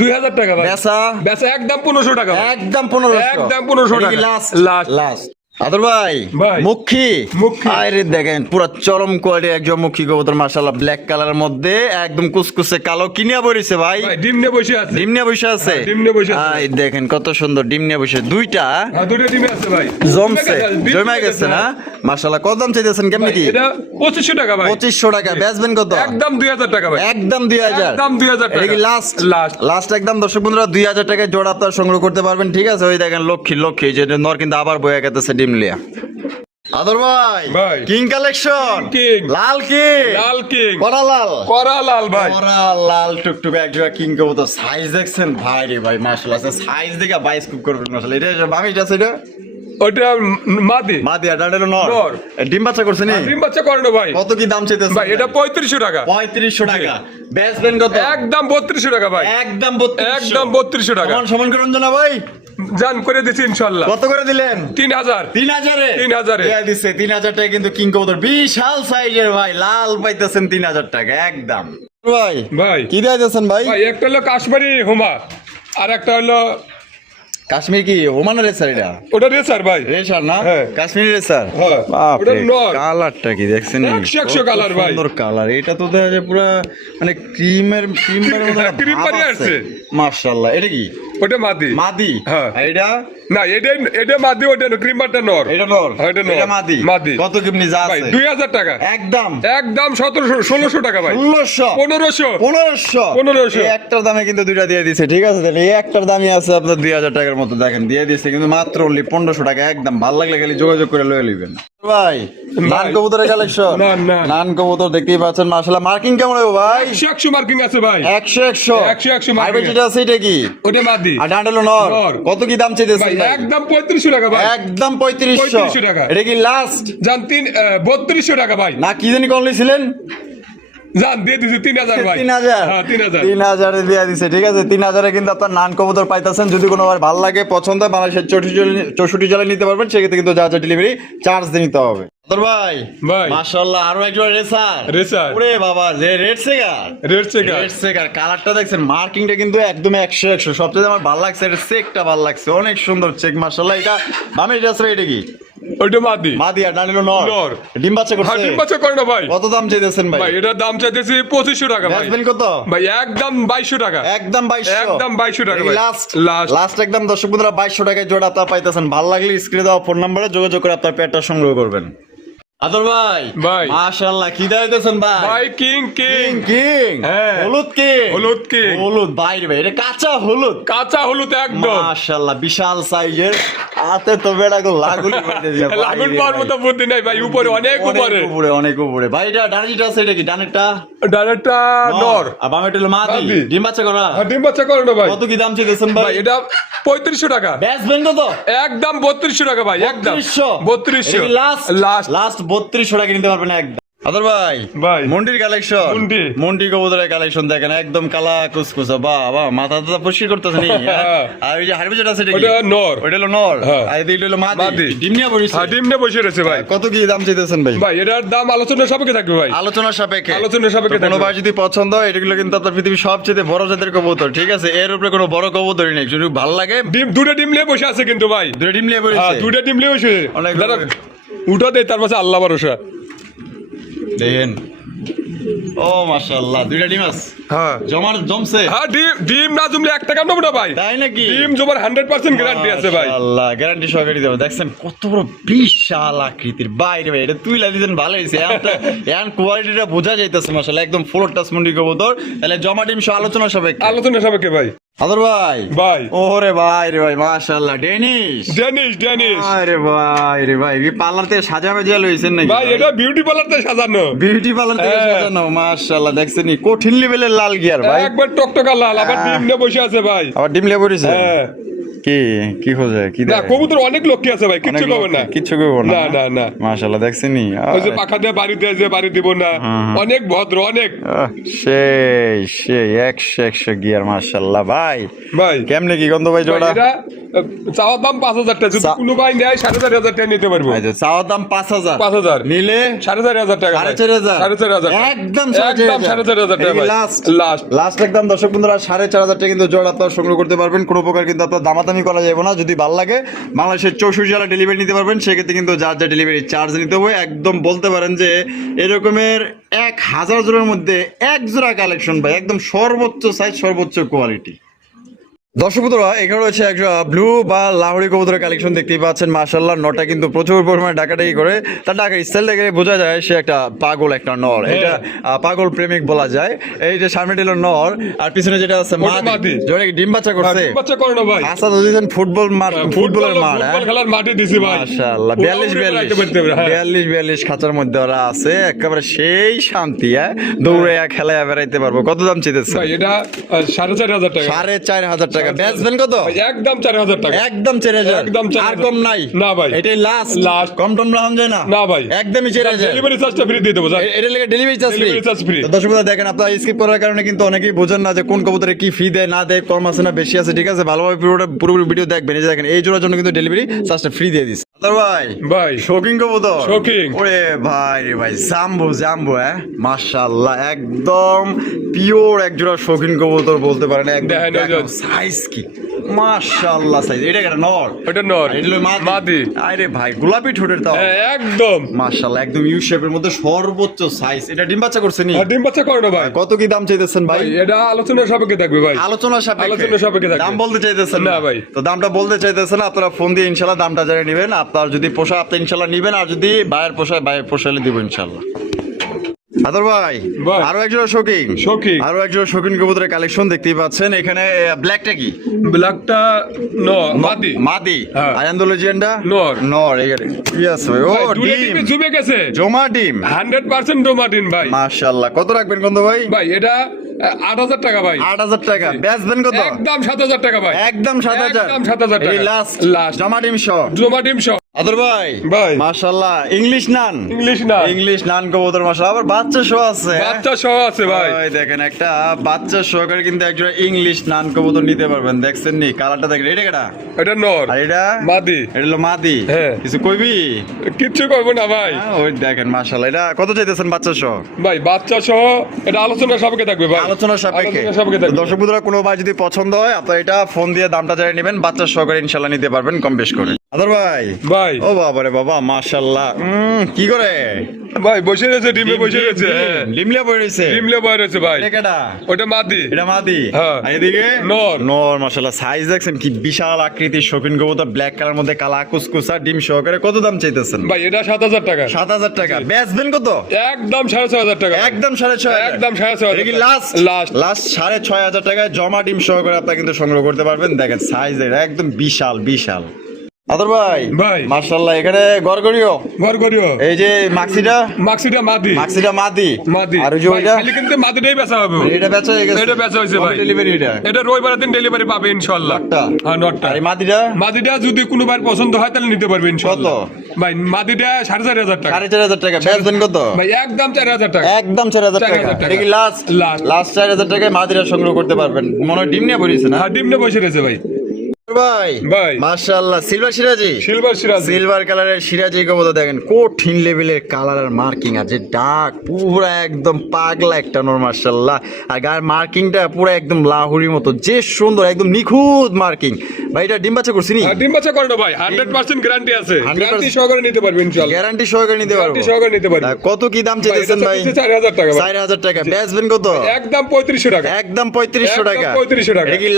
2000 টাকা ভাই। বেচা? বেচা একদম 1500 টাকা ভাই। একদম 1500। একদম 1500 টাকা। Last last. লাস্ট আদর ভাই ভাই। মুখী মুখী। আরে দেখেন পুরো চরম কোয়ালিটি একজন মুখী কবুতর মাশাআল্লাহ ব্ল্যাক কালারের মধ্যে একদম কুসকুসে কালো কিনিয়া বইছে ভাই ভাই ডিম নিয়ে বসে আছে। ডিম নিয়ে বসে আছে হ্যাঁ, ডিম নিয়ে বসে আছে। আই দেখেন কত সুন্দর ডিম নিয়ে বসে দুইটা হ্যাঁ, দুটো ডিমে আছে ভাই। জমছে ডিম জমা নিয়ে গেছে না মাশাআল্লাহ কত দাম চাইতেছেন কেমনি ভাই, কি এটা 2500 টাকা ভাই। 2500 টাকা বেচবেন কত একদম 2000 টাকা ভাই। একদম 2000 একদম 2000 টাকা। এটা কি লাস্ট লাস্ট। লাস্ট একদম দর্শক বন্ধুরা 2000 টাকায় জোড়া আপনারা সংগ্রহ করতে পারবেন ঠিক আছে ওই দেখেন লক্ষ্মী যে নর কিন্তু আবার বয়ে গেতেছে ডিম লিয়া আদর ভাই ভাই। King collection king. লাল কিং লাল কিং। করা লাল করা লাল ভাই। করা লাল টুকটুকে একজোড়া কিং কবুতর সাইজ দেখছেন ভাই রে ভাই মাশাআল্লাহ সাইজ দেখে বাইস খুব করবেন মাশাআল্লাহ এটা বামিটা সেটা ওটা মাদি। মাদি আর ডান্ডেলো নর নর। ডিম বাচ্চা করছে নি ডিম বাচ্চা করানো ভাই। কত কি দাম চাইতেছেন ভাই এটা 3500 টাকা। 3500 টাকা বেচবেন কত একদম 3200 টাকা ভাই। একদম 3200 একদম 3200 টাকা। সমান করে রঞ্জনা ভাই জান করে দিছি ইনশাআল্লাহ। কত করে দিলেন 3000। 3000 এ 3000 এ। দিচ্ছে 3000 টাকা কিন্তু কিং কবুতর বিশাল সাইজের ভাই লাল পাইতেছেন 3000 টাকা একদম ভাই ভাই। কি দিতেছেন ভাই ভাই একটা হলো কাশ্মীরি হোমা আর একটা হলো কাশ্মীর কি ওমান রেসার এটা ওটা রেসার ভাই। রেসার না হ্যাঁ। কাশ্মীরি রেসার হ্যাঁ। বাপ ওটা রে, নর। কালারটা কি দেখছেন 100 কালার ভাই। সুন্দর কালার এটা তো দেখা যায় পুরো মানে ক্রিমের ক্রিম পারি আসছে। মাশাআল্লাহ এটা কি ওটা মাদি। মাদি হ্যাঁ। আর এটা না এটা মাদি ওটা ক্রিমারটা নর। এটা নর হ্যাঁ, এটা নর। এটা মাদি মাদি। কত কিমনি যা ভাই আছে 2000 টাকা। একদম একদম 1600 টাকা ভাই। 1600 1500 1500 এই একটার দামে কিন্তু দুইটা দিয়ে দিছে ঠিক আছে তাহলে এই একটার দামই আছে আপনার 2000 টাকার মতো দেখেন দিয়ে দিছে কিন্তু মাত্র অনলি 1500 টাকা একদম ভালো লাগলে খালি যোগাযোগ করে লয়ে লইবেন ভাই নান কবুতরের কালেকশন না, না। নান কবুতর দেখতেই পাচ্ছেন মাশাআল্লাহ মার্কিং কেমন হবে ভাই 100 মার্কিং আছে ভাই। 100 100 marking হাইব্রিড যেটা আছে এটা কি ওটা মাদি। আর ডান্ডেলো নর নর। কত কি দাম চাইতেছেন ভাই ভাই একদম 3500 টাকা ভাই। একদম 3500 3500 টাকা। এটা কি লাস্ট জান 3200 টাকা ভাই। না কি জানি কোন ছিলেন জান দিয়ে দিছি 3000 ভাই। 3000 হ্যাঁ 3000। 3000 এ দিয়ে দিছে ঠিক আছে 3000 এ কিন্তু আপনার নান কবুতর পাইতাছেন যদি কোনো ভালো লাগে পছন্দ হয় বাংলাদেশের 64 জেলায় নিতে পারবেন সেক্ষেত্রে কিন্তু যা যা ডেলিভারি চার্জ দিয়ে নিতে হবে তোর ভাই ভাই। মাশাআল্লাহ আরো একজন রেসার রেসার। ওরে বাবা যে রেড সেগার রেড চেকার। রেড সেগার কালারটা দেখছেন মার্কিংটা কিন্তু একদম 100 সবচেয়ে আমার ভালো লাগছে এর চেকটা ভালো লাগছে অনেক সুন্দর চেক মাশাআল্লাহ এটা আমি এটা আছে এটা কি ওটা মাদি। মাদি আর ডান্ডেলো নর নর। ডিম বাচ্চা হ্যাঁ করছে ডিম বাচ্চা করে না ভাই। কত দাম চাইতেছেন ভাই ভাই এটার দাম চাইতেছি 2500 টাকা ভাই। বেচবেন কত ভাই একদম 2200 টাকা। একদম 2200 একদম 2200 টাকা ভাই। Last last. লাস্ট একদম দর্শক বন্ধুরা 2200 টাকায় জোড়া আপনারা পাইতেছেন ভালো লাগলে স্ক্রিনে দেওয়া ফোন নম্বরে যোগাযোগ করে আপনার পেটটা সংগ্রহ করবেন আদর ভাই ভাই। মাশাআল্লাহ কি দাইতেছেন ভাই ভাই কিং কিং। কিং হ্যাঁ। হলুদ কিং হলুদ কিং। হলুদ বাইরে ভাই এটা কাঁচা হলুদ কাঁচা হলুদ একদম। মাশাআল্লাহ বিশাল সাইজের হাতে তো বেড়া গো লাগুলি করতে দিয়া লাগুন পাওয়ার মতো বুদ্ধি নাই ভাই উপরে অনেক উপরে। অনেক উপরে ভাই এটা ডানেরটা আছে এটা কি ডানেরটা ডানেরটা নর। আর বামেরটা হলো মাদি মাদি। ডিম বাচ্চা করা হ্যাঁ ডিম বাচ্চা করে না ভাই। কত কি দাম চাইতেছেন ভাই ভাই এটা 3500 টাকা। বেচবেন কত একদম 3200 টাকা ভাই একদম 3200 লাস্ট লাস্ট। লাস্ট 3200 টাকা কিনতে পারবেন একদম আদর ভাই ভাই। মন্ডির কালেকশন মুন্ডি। মন্ডি কবুতরের কালেকশন দেখেন একদম কালা কুসকুসা বাহ বাহ মাথা তো পরিষ্কার করতেছে নি হ্যাঁ। আর ওই যে হারবিজেট আছে এটা কি? ওটা নর। ওটা হলো নর হ্যাঁ। আর এটা হলো মাদি মাদি। ডিম নিয়ে পড়িছে হ্যাঁ ডিম নিয়ে বসে রয়েছে ভাই। কত কি দাম চাইতেছেন ভাই ভাই এটার দাম আলোচনা সাপেক্ষে থাকবে ভাই। আলোচনা সাপেক্ষে আলোচনা সাপেক্ষে কোনো থাকবে। ভাই যদি পছন্দ হয় এগুলো কিন্তু আপনার পৃথিবীর সবচেয়ে বড় জাতের কবুতর ঠিক আছে এর উপরে কোনো বড় কবুতরই নেই যদি ভালো লাগে দুটো ডিম নিয়ে বসে আছে কিন্তু ভাই। দুটো ডিম নিয়ে হ্যাঁ পড়িছে দুটো ডিম নিয়ে বসে। অনেক দাদা উঠা দেয় তার পাশে আল্লাহ ভরসা। দেখেন ও মাশাআল্লাহ দুইটা ডিম আছে হ্যাঁ জমছে হ্যাঁ ডিম না জমলে 1 টাকা নেবো না ভাই। তাই নাকি ডিম জমার 100% গ্যারান্টি আছে ভাই। আল্লাহ গ্যারান্টি সহকারে দেবো দেখছেন কত বড় বিশাল আকৃতির বাইরে ভাই এটা তুই লাগিয়েছেন ভালো হয়েছে এন কোয়ালিটিটা বোঝা যাইতেছে মাশাআল্লাহ একদম ফ্লোর টাচ মুন্ডি কবুতর তাহলে জমা ডিম সহ আলোচনা সাপেক্ষে আলোচনা সাপেক্ষে ভাই। আদর ভাই ভাই। ওরে ভাই রে ভাই মাশাআল্লাহ ডেনিশ ডেনিশ আরে ভাই রে ভাই পার্লার থেকে সাজা মেজা লইছেন নাকি ভাই এটা বিউটি পার্লার তে সাজানো। বিউটি পার্লার থেকে হ্যাঁ। সাজানো মাশাআল্লাহ দেখছেন নি কঠিন লেভেলের লাল গিয়ার ভাই একবার টকটকা লাল আবার ডিম নিয়ে বসে আছে ভাই। আবার ডিম লে পড়িছে হ্যাঁ কি কি খোঁজে কি না দেয় কবুতর অনেক লক্ষ্মী আছে ভাই কিচ্ছু করবে না। কিচ্ছু করবো না না না না। মাশাআল্লাহ দেখছেন নি ওই যে পাখা দিয়ে বাড়ি দেয় যে বাড়ি দিব না। অনেক ভদ্র অনেক সেই 100 গিয়ার মাশাআল্লাহ ভাই ভাই। কেমনে কি গন্ধ ভাই জোড়া এটা চাওয়ার দাম 5,000 টাকা, যদি কোনো ভাই নেয় 4,500 টাকা নিতে পারবো। আচ্ছা, চাওয়ার দাম 5,000, 5,000 নিলে 4,500 টাকা, 4,500, 4,500 একদম একদম 4,500 টাকা ভাই। লাস্ট একদম দর্শক বন্ধুরা 4,500 টাকা কিন্তু জোড়া আপনারা সংগ্রহ করতে পারবেন। কোনো প্রকার কিন্তু আপনার দামাদামি করা যাবে না। যদি ভালো লাগে বাংলাদেশের 64 জেলা ডেলিভারি নিতে পারবেন, সেক্ষেত্রে কিন্তু যার যা ডেলিভারি চার্জ নিতে হবে। একদম বলতে পারেন যে এরকমের 1,000 জোড়ার মধ্যে এক জোড়া কালেকশন ভাই, একদম সর্বোচ্চ সাইজ, সর্বোচ্চ কোয়ালিটি। দর্শক বন্ধুরা, এখানে রয়েছে একটা ব্লু বা লাহোরি কবুতরের কালেকশন দেখতেই পাচ্ছেন। মাশাআল্লাহ, নটা কিন্তু প্রচুর পরিমাণে ডাকাডাকি করে। তার ডাকার স্টাইল দেখে বোঝা যায় সে একটা পাগল একটা নর। এটা পাগল প্রেমিক বলা যায়। এই যে সামনে ছিল নর, আর পিছনে যেটা আছে মাদি, যেটা কি ডিম বাচ্চা করছে। ডিম বাচ্চা করে না ভাই, আচ্ছা তো দিয়েছেন ফুটবল মাঠ, ফুটবলের মাঠ, ফুটবল খেলার মাঠে দিছি ভাই। মাশাআল্লাহ, 42 খাঁচার মধ্যে ওরা আছে। একেবারে সেই শান্তি, দৌড়ে খেলায় বেড়াইতে পারবো। কত দাম চাইতেছে ভাই? এটা 4,500 টাকা। 4,500 টাকা। বেচবেন কত? একদম 4,000 টাকা। একদম 4,000, একদম 4,000, আর কম নাই না ভাই, এটাই লাস্ট। কম টম রাখুন যায় না? না ভাই, একদমই 4,000। ডেলিভারি চার্জটা ফ্রি দিয়ে দেবো। এটা লেগে ডেলিভারি চার্জ ফ্রি। তো দর্শক বন্ধুরা দেখেন, আপনারা স্কিপ করার কারণে কিন্তু অনেকেই বোঝেন না যে কোন কবুতরে কি ফি দেয় না দেয়, কম আছে না বেশি আছে। ঠিক আছে, ভালোভাবে পুরোপুরি ভিডিও দেখবেন। এই যে দেখেন, এই জোড়ার জন্য কিন্তু ডেলিভারি চার্জটা ফ্রি দিয়ে দিচ্ছে। ভাই শৌখিন কবুতর, শৌখিন। ওরে ভাই রে ভাই, জাম্বো মাশাআল্লাহ, একদম পিওর এক জোড়া শৌখিন কবুতর বলতে পারেন। একদম সাইজ কি মাশাআল্লাহ, সাইজ। এটা কেন নর? এটা নর, এটা হলো মাদি। আরে ভাই, গোলাপি ঠোঁটের তাও একদম মাশাআল্লাহ, একদম ইউ শেপের মধ্যে সর্বোচ্চ সাইজ। এটা ডিম বাচ্চা করছে নি? ডিম বাচ্চা করে না ভাই। কত কি দাম চাইতেছেন ভাই? এটা আলোচনা সাপেক্ষে থাকবে ভাই, আলোচনা সাপেক্ষে। দাম বলতে চাইতেছেন না ভাই? তো দামটা বলতে চাইতেছেন, আপনারা ফোন দিয়ে ইনশাআল্লাহ দামটা জানিয়ে নেবেন। আপনার যদি পোষা আপনি ইনশাআল্লাহ নিবেন, আর যদি বাইরের পোষায় বাইরের পোষালে দিব ইনশাআল্লাহ। আদর ভাই, আরো একজন শৌখিন, আরো একজন শৌখিন কবুতরের কালেকশন দেখতেই পাচ্ছেন। এখানে ব্ল্যাকটা কি? ব্ল্যাকটা মাদি, আর অ্যান্ডোলজিয়ানটা নর। এখানে কি আছে ভাই? ও ডিম জুমে গেছে, জমা ডিম, 100% জমা ডিম ভাই। মাশাআল্লাহ। কত রাখবেন কত ভাই? ভাই এটা 8,000 টাকা ভাই। 8,000 টাকা। বেচবেন কত? একদম 7,000 টাকা ভাই। একদম 7,000, একদম 7,000 টাকা। লাস্ট জমা ডিম সহ। আদর ভাই মাশাআল্লাহ, ইংলিশ নান কবুতর মাশাআল্লাহ, আবার বাচ্চা সহ আছে ভাই। ওই দেখেন, একটা বাচ্চা সহকারে কিন্তু একজন ইংলিশ নান কবুতর নিতে পারবেন। দেখছেন নি কালারটা? দেখেন, এটা কেডা? এটা নর, আর এটা মাদি। এটা হলো মাদি। কিছু কইবি? কিচ্ছু কইবো না ভাই। ওই দেখেন মাশাআল্লাহ, এটা কত চাইতেছেন বাচ্চা সহ? ভাই বাচ্চা সহ এটা আলোচনা সাপেক্ষে থাকবে ভাই, আলোচনা সাপেক্ষে। দর্শক বন্ধুরা, কোনো ভাই যদি পছন্দ হয়, আপনারা এটা ফোন দিয়ে দামটা জানিয়ে নেবেন। বাচ্চা সহকারে ইনশাআল্লাহ নিতে পারবেন কম বেশ করে। আদর ভাই, ও বাবা রে বাবা, মাশাআল্লাহ। কি করে ভাই? বসে রয়েছে, ডিমে বসে রয়েছে, ডিমলে বসে রয়েছে ভাই। এটা ওটা মাদি, এটা মাদি। হ্যাঁ, আর এদিকে নর। মাশাআল্লাহ, সাইজ দেখছেন কি বিশাল আকৃতির শৌখিন কবুতর, ব্ল্যাক কালার মধ্যে কালা কুসকুসা ডিম সহকারে। কত দাম চাইতেছেন ভাই? এটা 7,000 টাকা। 7,000 টাকা। বেচবেন কত? একদম 6,500 টাকা। একদম 6,500, একদম 6,500। এটা কি লাস্ট 6,500 টাকায় জমা ডিম সহকারে আপনারা কিন্তু সংগ্রহ করতে পারবেন। দেখেন সাইজ একদম বিশাল। আদর ভাই মাশাআল্লাহ, এখানে গরগরিও, এই যে মাক্সিটা মাদি। আর ওই যে ওইটা খালি কিন্তু মাদিটাই বেচা হবে। এটা বেচা হয়ে গেছে, এটা বেচা হইছে ভাই। ডেলিভারি এটা রবিবারের দিন ডেলিভারি পাবে ইনশাআল্লাহ। হ্যাঁ, নটটা। আর মাদিটা যদি কোনো ভাই পছন্দ হয় তাহলে নিতে পারবে ইনশাআল্লাহ। ভাই মাদিটা 4,500 টাকা। 4,500 টাকা। বেচবেন কত ভাই? একদম 4,000 টাকা। একদম 4,000 টাকা। এটা কি লাস্ট 4,000 টাকায় মাদিরা সংগ্রহ করতে পারবেন। মনে হয় ডিম নিয়ে বসেছে না? হ্যাঁ, ডিম নিয়ে বসে রয়েছে ভাই। ভাই মাশাআল্লাহ, সিলভার কালারের সিরাজি কবুতর দেখেন, কঠিন লেভেলের কালার আর মার্কিং আছে, ডাক পুরো একদম পাগলা একটা নর মাশাআল্লাহ। আর গায়ের মার্কিংটা পুরো একদম লাহুরির মতো, যে সুন্দর, একদম নিখুঁত মার্কিং। ভাই এটা ডিম বাচ্চা করছিনি? ডিম বাচ্চা করে না ভাই, 100% গ্যারান্টি আছে। গ্যারান্টি সহকারে নিতে পারবেন ইনশাআল্লাহ। গ্যারান্টি সহকারে নিতে পারবেন। কত কি দাম চাইতেছেন ভাই? 4,000 টাকা। 4,000 টাকা। বেচবেন কত? একদম 3,500 টাকা। একদম 3,500 টাকা। 3,500 টাকা। এটা কি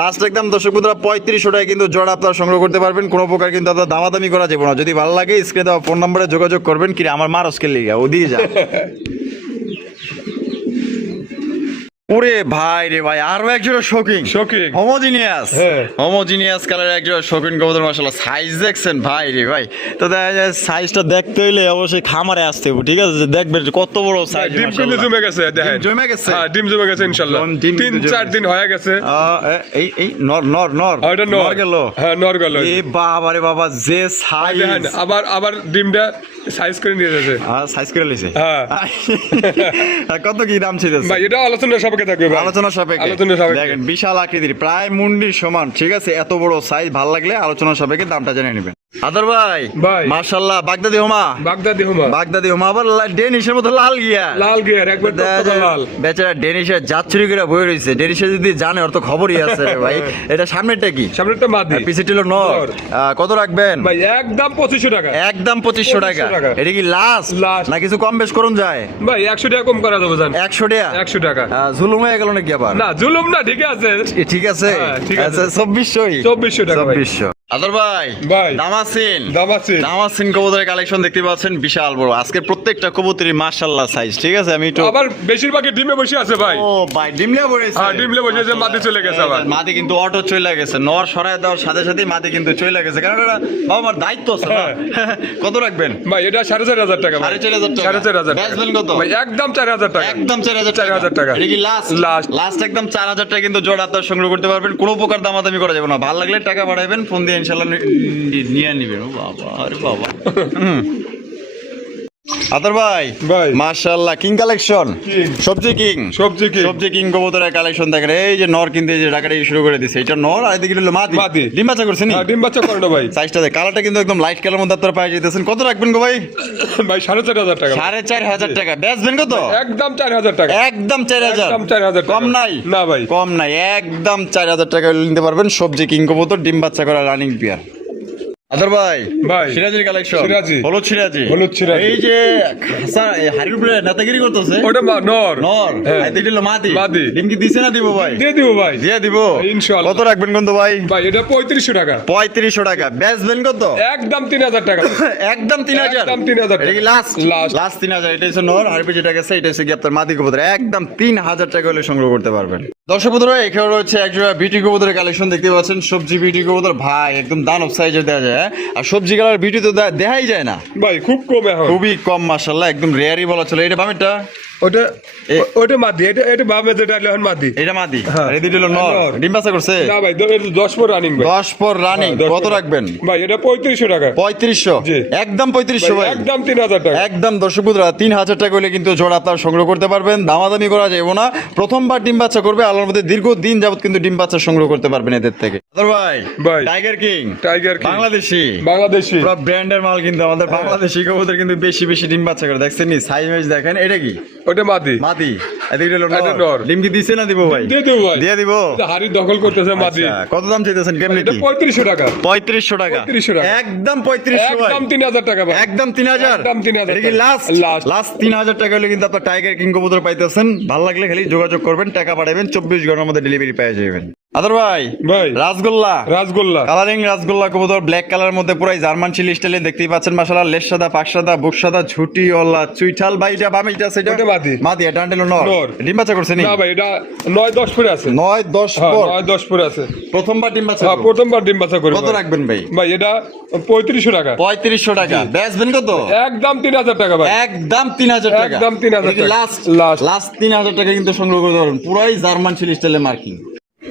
লাস্ট একদম দর্শক বন্ধুরা 3,500 টাকা কিন্তু জোড়া আপনারা সংগ্রহ করতে পারবেন। কোনো প্রকার কিন্তু আপনার দামাদামি করা যাবে না। যদি ভালো লাগে স্ক্রিনে দেওয়া ফোন নম্বরে যোগাযোগ করবেন। কি আমার মারস্কের লিগা ওদিকে যা। ওরে ভাই রে ভাই, আরো একজন শৌখিন হোমোজিনিয়াস কালার একজন শৌখিন কবুতর মাশাআল্লাহ। সাইজ দেখছেন ভাই রে ভাই? তো দেখা যায় সাইজটা দেখতে হইলে অবশ্যই খামারে আসতে হবে। ঠিক আছে, দেখবেন কত বড় সাইজ। ডিম কিন্তু জমে গেছে, দেখেন জমে গেছে। হ্যাঁ, ডিম জমে গেছে ইনশাআল্লাহ। 3-4 দিন হয়ে গেছে। এই নর গেল। হ্যাঁ, নর গেল। এই বাবা রে বাবা, যে সাইজ। দেখেন আবার ডিমটা সাইজ করে নিয়ে যাচ্ছে। সাইজ করে লইছে। হ্যাঁ। কত কি দাম ছিল ভাই? এটা আলোচনা সব সাপেক্ষে থাকবে ভাই। আলোচনা সাপেক্ষে। আলোচনা সাপেক্ষে। দেখেন বিশাল আকৃতির, প্রায় মুন্ডির সমান, ঠিক আছে, এত বড় সাইজ, ভালো লাগলে আলোচনা সাপেক্ষে দামটা জেনে নেবেন। আদর ভাই, ভাই। মাশাআল্লাহ, বাগদাদি হোমা, বাগদাদি হুমা, বাগদাদি হোমা আবার ডেনিশের মতো লাল গিয়া, লাল গিয়ার একবার টকটকা লাল। বেচারা ডেনিশের জাত চুরি করে বই রয়েছে। ডেনিশে যদি জানে ওর তো খবরই আছে রে ভাই। এটা সামনেরটা কি? সামনেরটা মাদি, পিছিয়ে ছিল নর। নর। কত রাখবেন ভাই একদম 2500 টাকা। একদম 2500 টাকা। 2500 টাকা। এটা কি লাস্ট Last। না কিছু কম বেশ করুন যায়? ভাই 100 টাকা কম করা যাবে জান। 100 টাকা 100 টাকা। জুলুম হয়ে গেল নাকি আবার? না জুলুম না, ঠিক আছে। ঠিক আছে, হ্যাঁ, ঠিক আছে। আচ্ছা 2400 2400 টাকা ভাই। 2400। আদর ভাই, ভাই। দামাসিন দামাসিন। দামাসিন কবুতরের কালেকশন দেখতে পাচ্ছেন, বিশাল বড়। আজকে প্রত্যেকটা কবুতরই মাশাআল্লাহ সাইজ, ঠিক আছে। আমি একটু আবার বেশিরভাগই ডিমে বসে আছে ভাই। ও ভাই ডিমলে পড়েছে। হ্যাঁ, ডিমলে বসে আছে, মাটি চলে গেছে আবার। মাটি কিন্তু অটো চলে গেছে, নর সরায় দেওয়ার সাথে সাথেই মাটি কিন্তু চলে গেছে, কারণ এটা বাবা আমার দায়িত্ব আছে না। কত রাখবেন ভাই এটা 4500 টাকা ভাই। 4500 টাকা। 4500 টাকা। বেচবেন কত? ভাই একদম 4000 টাকা। একদম 4000 4000 টাকা। এটা কি লাস্ট? Last। লাস্ট একদম 4000 টাকা কিন্তু জোড়া আপনারা সংগ্রহ করতে পারবেন। কোনো প্রকার দামাদামি করা যাবে না। ভালো লাগলে টাকা বাড়াবেন, ফোন দিয়ে ইনশাআল্লাহ নিয়ে নেবেন। ও বাবা, আরে বাবা। আদর ভাই, ভাই। মাশাআল্লাহ, কিং কালেকশন, King। সবজি কিং, সবজি কি? সবজি কিং কবুতরের কালেকশন দেখেন। এই যে নর কিনতে যে টাকাটা শুরু করে দিছে, এটা নর, আর এদিকে হলো মাদি। মাদি। ডিম বাচ্চা করছে নি? হ্যাঁ, ডিম বাচ্চা করে না ভাই। সাইজটা দেখ, কালারটা কিন্তু একদম লাইট কালার মধ্যে আপনারা পাই যেতেছেন। কত রাখবেন গো ভাই? ভাই 4500 টাকা। 4500 টাকা। বেচবেন কত? একদম 4000 টাকা। একদম 4000। একদম 4000 টাকা। কম নাই? না ভাই। কম নাই, একদম 4000 টাকা নিতে পারবেন। সবজি কিং কবুতর, ডিম বাচ্চা করা রানিং পেয়ার। আদর ভাই, ভাই। সিরাজির কালেকশন, সিরাজি। হলুদ সিরাজি, হলুদ সিরাজি। এই যে হাড়ির উপরে নেতাগিরি করতেছে, ওটা নর। নর, হ্যাঁ। আর এটা হলো মাদি। মাদি। ডিম কি দিছে না দিব ভাই? দিয়ে দিব ভাই। দিয়ে দিব ইনশাআল্লাহ। কত রাখবেন কিন্তু ভাই? ভাই এটা 3500 টাকা। 3500 টাকা। বেচবেন কত? একদম 3000 টাকা। একদম 3000। একদম 3000 এটা কি লাস্ট? Last। লাস্ট 3000। এটা হচ্ছে নর, হাড়ি যেটা গেছে এটা হচ্ছে কি আপনার মাদি কবুতর। একদম 3000 টাকা হলে সংগ্রহ করতে পারবেন। দর্শক বন্ধুরা, এখানে রয়েছে একজোড়া বিটি কবুতরের কালেকশন দেখতে পাচ্ছেন। সবজি বিটি কবুতর ভাই, একদম দানব সাইজের দেওয়া যায়, হ্যাঁ? আর সবজি কালার বিটি তো দেখাই যায় না, ভাই খুব কম এখন। খুবই কম মাশাআল্লাহ, একদম রেয়ারই বলা চলে। এটা বামেরটা, ওটা ওটা মাদি। এটা বামে যেটা এখন মাদি। এটা মাদি, হ্যাঁ। আর এই দুটো হলো নর। নর। ডিম বাচ্চা করছে? না ভাই 10 পর রানিং ভাই। 10 পর রানিং। হ্যাঁ, 10 কত পর। রাখবেন? ভাই এটা 3500 টাকা। 3500। জি। একদম 3500 ভাই। একদম 3000 টাকা। একদম দর্শক বন্ধুরা, 3000 টাকা হলে কিন্তু জোড়া আপনারা সংগ্রহ করতে পারবেন। দামাদামি করা যাবে না। প্রথমবার ডিম বাচ্চা করবে, আল্লাহর মধ্যে দীর্ঘদিন যাবত কিন্তু ডিম বাচ্চা সংগ্রহ করতে পারবেন এদের থেকে। আদর ভাই, ভাই। Tiger king, tiger king. Bangladeshi, Bangladeshi. পুরো ব্র্যান্ডের মাল কিন্তু আমাদের বাংলাদেশি কবুতর কিন্তু বেশি বেশি ডিম বাচ্চা করে। দেখছেন নি সাইজ মাইজ দেখেন। এটা কি? ওটা মাদি। মাদি। এদিকে হলো এটা নর। নর। ডিম কি দিছে না দিব ভাই? দিয়ে দেবো ভাই। দিয়ে দিব। এটা হাড়ি দখল করতেছে মাদি। আচ্ছা, কত দাম চাইতেছেন? কেমনে এটা কি? 3500 টাকা। 3500 টাকা। 3500 টাকা। একদম 3500 ভাই। একদম 3000 টাকা ভাই। একদম 3000। একদম 3000 এটা কি টাকা। লাস্ট? Last। লাস্ট 3000 টাকা হলে কিন্তু আপনার টাইগার কিং কবুতর পাইতেছেন। ভালো লাগলে খালি যোগাযোগ করবেন, টাকা পাঠাবেন, 24 ঘন্টার মধ্যে ডেলিভারি পেয়ে যাবেন। আদর ভাই, ভাই। রাসগোল্লা, রাসগোল্লা। কালারিং রাসগোল্লা কবুতর, ব্ল্যাক কালার মধ্যে পুরাই জার্মান চিলি স্টাইলে দেখতেই পাচ্ছেন। মাশাআল্লাহ, লেজ সাদা, পাক সাদা, বুক সাদা, ঝুটি ওলা চুইঠাল। ভাই এটা বামে এটা সেটা ওটা মাদি। মাদি। এটা আন্টেল নর। নর। ডিম বাচ্চা করছে নি? না ভাই এটা 9-10 পরে আছে। 9-10 হ্যাঁ, পর। 9-10 পরে আছে। প্রথমবার ডিম বাচ্চা হ্যাঁ, করবে। প্রথমবার ডিম বাচ্চা করবে। কত রাখবেন ভাই? ভাই এটা 3500 টাকা। 3500 টাকা। বেচবেন কত? একদম 3000 টাকা ভাই। একদম 3000 টাকা। একদম 3000 টাকা। Last Last। লাস্ট 3000 টাকা কিন্তু সংগ্রহ করতে পারবেন। পুরাই জার্মান চিলি স্টাইলে মার্কিং।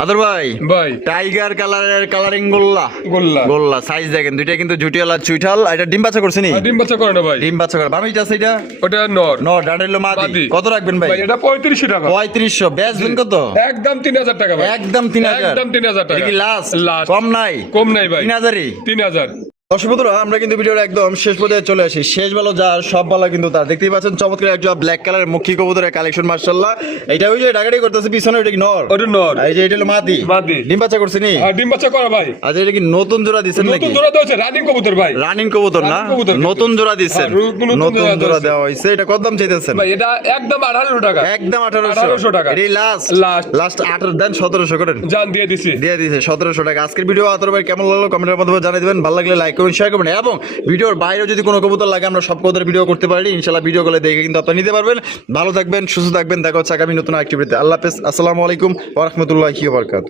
আদর ভাই, ভাই টাইগার কালারের কালারিং গোল্লা, গোল্লা। গোল্লা সাইজ দেখেন, দুইটা কিন্তু জুটিয়ালা চুইঠাল। এটা ডিম বাচ্চা করছে নি? ডিম বাচ্চা করে না ভাই। ডিম বাচ্চা করে। বামিটা সেটা ওটা নর। নর, ডান্ডেলো মাদি। মাদি। কত রাখবেন ভাই? ভাই এটা 3500 টাকা। 3500। বেচবেন কত? একদম 3000 টাকা ভাই। একদম 3000। একদম 3000 টাকা। এটা কি লাস্ট? Last। কম নাই? কম নাই ভাই। 3000-ই। 3000। দর্শক বন্ধুরা, আমরা কিন্তু ভিডিওর একদম শেষ পর্যায়ে চলে আসি। শেষ ভালো যার সব ভালো কিন্তু তার। দেখতেই পাচ্ছেন চমৎকার একজন ব্ল্যাক কালারের মুখী কবুতরের কালেকশন মাশাআল্লাহ। এটা ওই যে ডাকাডাকি করতেছে পিছনে, ওটা কি নর? ওটা নর। আর এই যে এটা হলো মাদি। মাদি। ডিম বাচ্চা করছে নি? আর ডিম বাচ্চা করা ভাই। আচ্ছা, এটা কি নতুন জোড়া দিচ্ছেন নাকি? নতুন জোড়া দেওয়া রানিং কবুতর ভাই। রানিং কবুতর না? রানিং কবুতর কিন্তু। নতুন জোড়া দিচ্ছেন? হ্যাঁ, নতুন নতুন জোড়া জোড়া দিয়েছে। দেওয়া হয়েছে। এটা কত দাম চাইতেছেন? ভাই এটা একদম 1800 টাকা। একদম 1800 1800 টাকা। এটাই লাস্ট? Last। লাস্ট 18 দেন, 1700 করেন। জান দিয়ে দিছি। দিয়ে দিয়েছে 1700 টাকা। আজকের ভিডিও আতর ভাই কেমন লাগলো কমেন্টের মাধ্যমে জানিয়ে দিবেন। ভালো লাগলে লাইক করুন, শেয়ার করবেন, এবং ভিডিওর বাইরে যদি কোনো কবুতর লাগে আমরা সব কবুতর ভিডিও করতে পারি ইনশাআল্লাহ। ভিডিও গুলো দেখে কিন্তু আপনারা নিতে পারবেন। ভালো থাকবেন, সুস্থ থাকবেন। দেখা হচ্ছে আগামী নতুন অ্যাক্টিভিটিতে। আল্লাহ হাফেজ। আসসালামু আলাইকুম ওয়া রাহমাতুল্লাহি ওয়া বারাকাতুহু।